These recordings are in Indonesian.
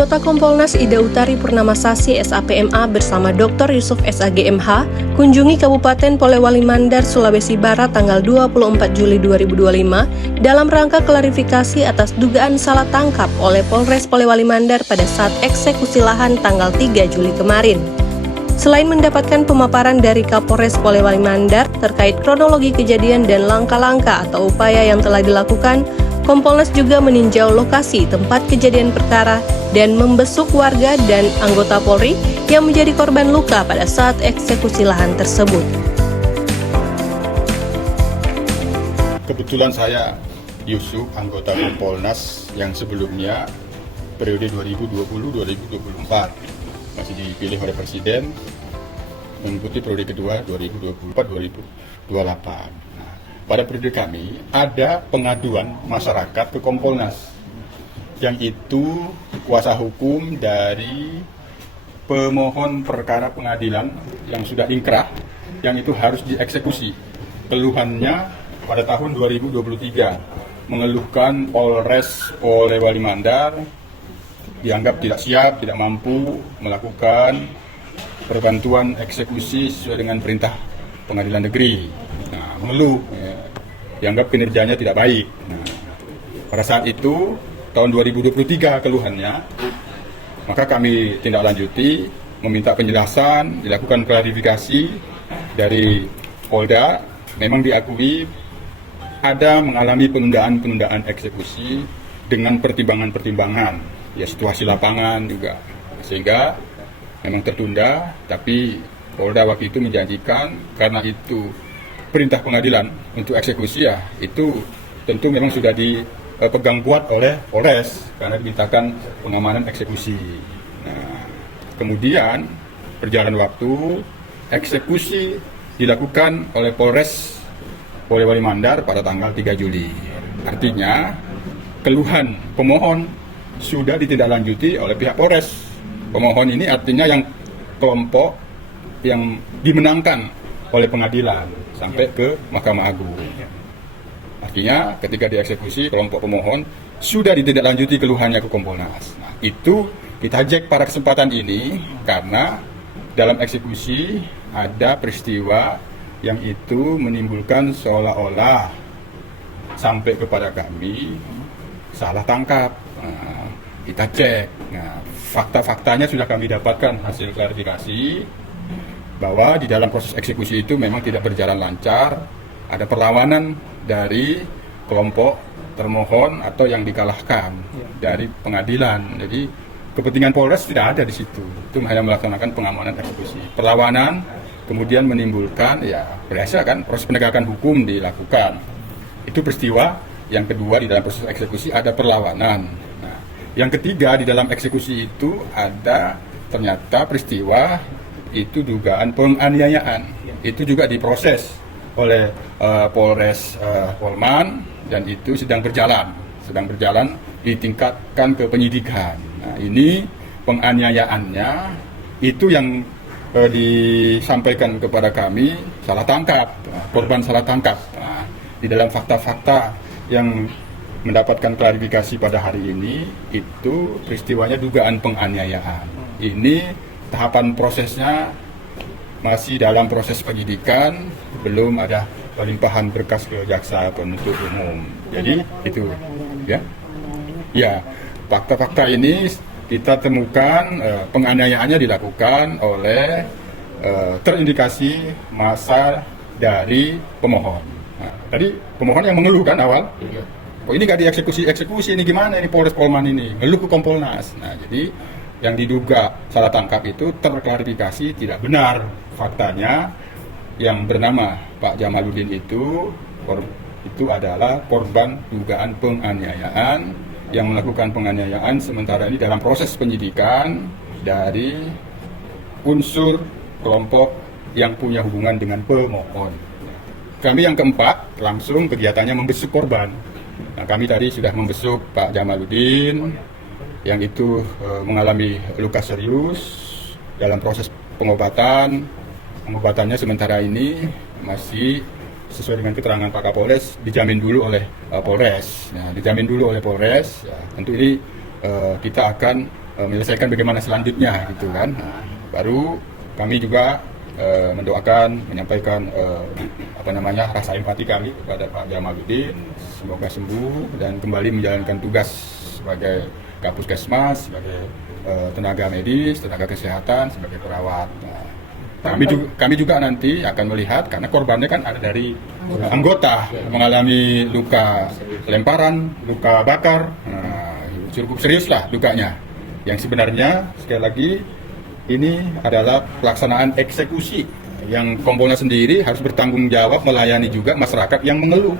Anggota Kompolnas Ida Utari Purnamasasi SAPMA bersama Dr. Yusuf SAGMH kunjungi Kabupaten Polewali Mandar, Sulawesi Barat tanggal 24 Juli 2025 dalam rangka klarifikasi atas dugaan salah tangkap oleh Polres Polewali Mandar pada saat eksekusi lahan tanggal 3 Juli kemarin. Selain mendapatkan pemaparan dari Kapolres Polewali Mandar terkait kronologi kejadian dan langkah-langkah atau upaya yang telah dilakukan, Kompolnas juga meninjau lokasi tempat kejadian perkara dan membesuk warga dan anggota Polri yang menjadi korban luka pada saat eksekusi lahan tersebut. Kebetulan saya Yusuf, anggota Kompolnas yang sebelumnya periode 2020-2024 masih dipilih oleh Presiden, mengikuti periode kedua 2024-2028. Pada periode kami ada pengaduan masyarakat ke Kompolnas, yang itu kuasa hukum dari pemohon perkara pengadilan yang sudah ingkrah, yang itu harus dieksekusi. Keluhannya pada tahun 2023 mengeluhkan Polres Polewali Mandar dianggap tidak siap, tidak mampu melakukan perbantuan eksekusi sesuai dengan perintah pengadilan negeri. Mengeluh, dianggap kinerjanya tidak baik. Pada saat itu, tahun 2023 keluhannya, maka kami tindak lanjuti, meminta penjelasan, dilakukan klarifikasi dari Polda. Memang diakui ada mengalami penundaan eksekusi dengan pertimbangan-pertimbangan, ya situasi lapangan juga, sehingga memang tertunda. Tapi Polda waktu itu menjanjikan karena itu perintah pengadilan untuk eksekusi, ya itu tentu memang sudah dipegang kuat oleh Polres karena dimintakan pengamanan eksekusi. Nah, kemudian berjalan waktu, eksekusi dilakukan oleh Polres Polewali Mandar pada tanggal 3 Juli. Artinya keluhan pemohon sudah ditindaklanjuti oleh pihak Polres. Pemohon ini artinya yang kelompok yang dimenangkan oleh pengadilan sampai ke Mahkamah Agung. Artinya ketika dieksekusi, kelompok pemohon sudah ditindaklanjuti keluhannya ke Kompolnas. Nah, itu kita cek pada kesempatan ini karena dalam eksekusi ada peristiwa yang itu menimbulkan seolah-olah sampai kepada kami salah tangkap. Nah, kita cek. Nah, fakta-faktanya sudah kami dapatkan hasil klarifikasi bahwa di dalam proses eksekusi itu memang tidak berjalan lancar, ada perlawanan dari kelompok termohon atau yang dikalahkan dari pengadilan. Jadi kepentingan Polres tidak ada di situ, itu hanya melaksanakan pengamanan eksekusi. Perlawanan kemudian menimbulkan, ya biasa kan, proses penegakan hukum dilakukan. Itu peristiwa yang kedua. Di dalam proses eksekusi ada perlawanan. Nah, yang ketiga, di dalam eksekusi itu ada ternyata peristiwa itu dugaan penganiayaan. Itu juga diproses oleh Polres Polman dan itu sedang berjalan ditingkatkan ke penyidikan. Nah, ini penganiayaannya itu yang disampaikan kepada kami salah tangkap, korban salah tangkap. Nah, di dalam fakta-fakta yang mendapatkan klarifikasi pada hari ini itu peristiwanya dugaan penganiayaan. Ini tahapan prosesnya masih dalam proses penyidikan, belum ada pelimpahan berkas ke jaksa penuntut umum. Jadi itu, ya. Ya, fakta-fakta ini kita temukan penganiayaannya dilakukan oleh terindikasi massa dari pemohon. Nah, tadi pemohon yang mengeluh kan awal, oh ini gak dieksekusi ini gimana ini Polres Polman ini, ngeluh ke Kompolnas. Nah, jadi yang diduga salah tangkap itu terklarifikasi tidak benar. Faktanya yang bernama Pak Jamaluddin itu adalah korban dugaan penganiayaan yang melakukan penganiayaan sementara ini dalam proses penyidikan dari unsur kelompok yang punya hubungan dengan pemohon. Kami yang keempat langsung kegiatannya membesuk korban. Nah, kami tadi sudah membesuk Pak Jamaluddin yang itu mengalami luka serius dalam proses pengobatan. Pengobatannya sementara ini masih sesuai dengan keterangan Pak Kapolres dijamin dulu oleh Polres. Nah, dijamin dulu oleh Polres. Ya, tentu ini kita akan menyelesaikan bagaimana selanjutnya gitu kan. Nah, baru kami juga mendoakan, menyampaikan rasa empati kami kepada Pak Jamaluddin, semoga sembuh dan kembali menjalankan tugas sebagai Kapuskesmas, sebagai tenaga medis, tenaga kesehatan, sebagai perawat. Nah, kami juga nanti akan melihat, karena korbannya kan ada dari anggota mengalami luka lemparan, luka bakar, cukup serius lah lukanya. Yang sebenarnya sekali lagi ini adalah pelaksanaan eksekusi yang Kompolnas sendiri harus bertanggung jawab melayani juga masyarakat yang mengeluh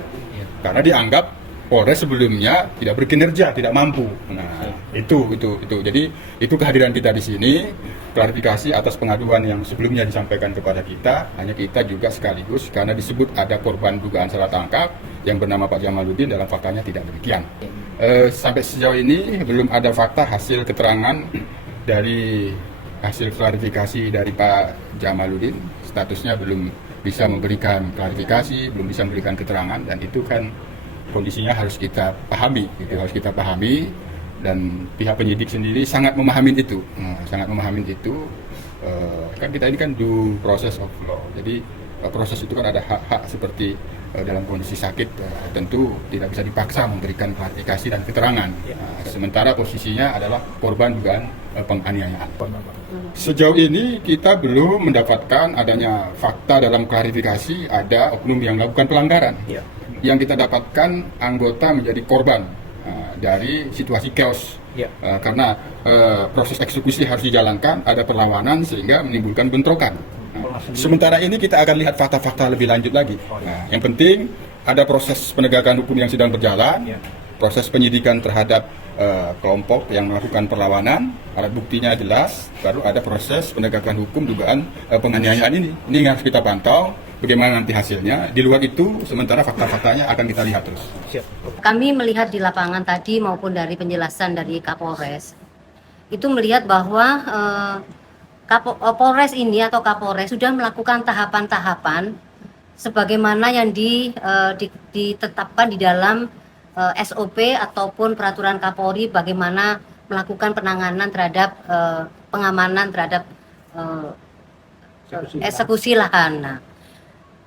karena dianggap Polres sebelumnya tidak berkinerja, tidak mampu. Nah, itu. Jadi itu kehadiran kita di sini, klarifikasi atas pengaduan yang sebelumnya disampaikan kepada kita. Hanya kita juga sekaligus karena disebut ada korban dugaan salah tangkap yang bernama Pak Jamaluddin, dalam faktanya tidak demikian. Sampai sejauh ini belum ada fakta hasil keterangan dari hasil klarifikasi dari Pak Jamaluddin. Statusnya belum bisa memberikan klarifikasi, belum bisa memberikan keterangan, dan itu kan kondisinya harus kita pahami, dan pihak penyidik sendiri sangat memahami itu, kan kita ini kan due process of law, jadi proses itu kan ada hak-hak seperti dalam kondisi sakit tentu tidak bisa dipaksa memberikan klarifikasi dan keterangan. Sementara posisinya adalah korban dugaan penganiayaan. Sejauh ini kita belum mendapatkan adanya fakta dalam klarifikasi ada oknum yang melakukan pelanggaran. Yang kita dapatkan anggota menjadi korban dari situasi chaos karena proses eksekusi harus dijalankan, ada perlawanan sehingga menimbulkan bentrokan. Sementara ini kita akan lihat fakta-fakta lebih lanjut lagi. Yang penting ada proses penegakan hukum yang sedang berjalan, proses penyidikan terhadap kelompok yang melakukan perlawanan, alat buktinya jelas, baru ada proses penegakan hukum dugaan penganiayaan ini. Ini yang harus kita pantau. Bagaimana nanti hasilnya? Di luar itu, sementara fakta-faktanya akan kita lihat terus. Kami melihat di lapangan tadi maupun dari penjelasan dari Kapolres, itu melihat bahwa Polres ini atau Kapolres sudah melakukan tahapan-tahapan sebagaimana yang ditetapkan di dalam SOP ataupun peraturan Kapolri bagaimana melakukan penanganan terhadap pengamanan terhadap eksekusi lahan. Nah,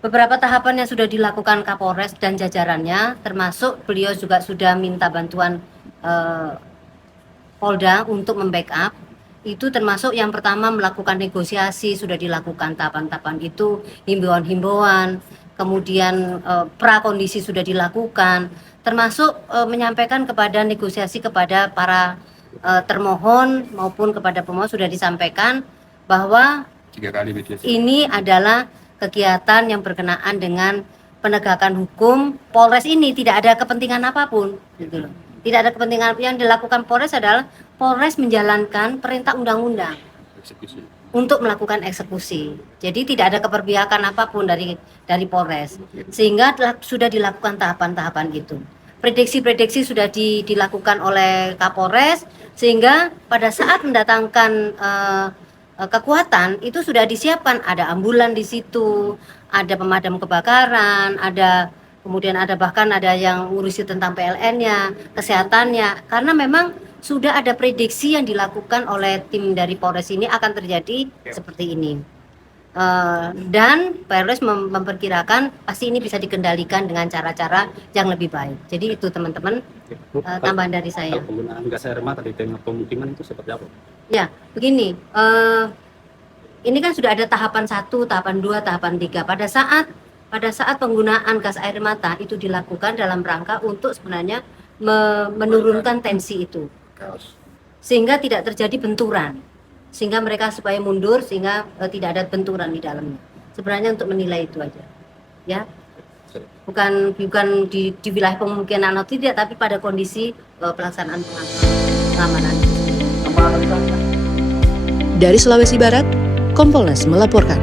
beberapa tahapan yang sudah dilakukan Kapolres dan jajarannya, termasuk beliau juga sudah minta bantuan Polda untuk membackup. Itu termasuk yang pertama melakukan negosiasi, sudah dilakukan tahapan-tahapan itu, himbauan-himbauan, kemudian prakondisi sudah dilakukan, termasuk menyampaikan kepada negosiasi kepada para termohon maupun kepada pemohon sudah disampaikan bahwa 3 kali mediasi. Ini adalah kegiatan yang berkenaan dengan penegakan hukum. Polres ini tidak ada kepentingan apapun, gitu loh. Tidak ada kepentingan. Yang dilakukan Polres adalah Polres menjalankan perintah undang-undang untuk melakukan eksekusi. Jadi tidak ada keperpihakan apapun dari Polres, sehingga sudah dilakukan tahapan-tahapan itu. Prediksi-prediksi sudah dilakukan oleh Kapolres, sehingga pada saat mendatangkan kekuatan itu sudah disiapkan, ada ambulan di situ, ada pemadam kebakaran, kemudian bahkan ada yang ngurusi tentang PLN-nya, kesehatannya, karena memang sudah ada prediksi yang dilakukan oleh tim dari Polres ini akan terjadi seperti ini. Dan Polres memperkirakan pasti ini bisa dikendalikan dengan cara-cara yang lebih baik. Jadi itu teman-teman tambahan dari saya. Kalau penggunaan gas air mata di tengah pemukiman itu seperti apa? Ya, begini, ini kan sudah ada tahapan 1, tahapan 2, tahapan 3. Pada saat penggunaan gas air mata itu dilakukan dalam rangka untuk sebenarnya menurunkan tensi itu, sehingga tidak terjadi benturan, sehingga mereka supaya mundur, sehingga tidak ada benturan di dalamnya. Sebenarnya untuk menilai itu aja, ya. Bukan di wilayah pemukiman atau tidak, tapi pada kondisi pelaksanaan pengamanan. Dari Sulawesi Barat, Kompolnas melaporkan.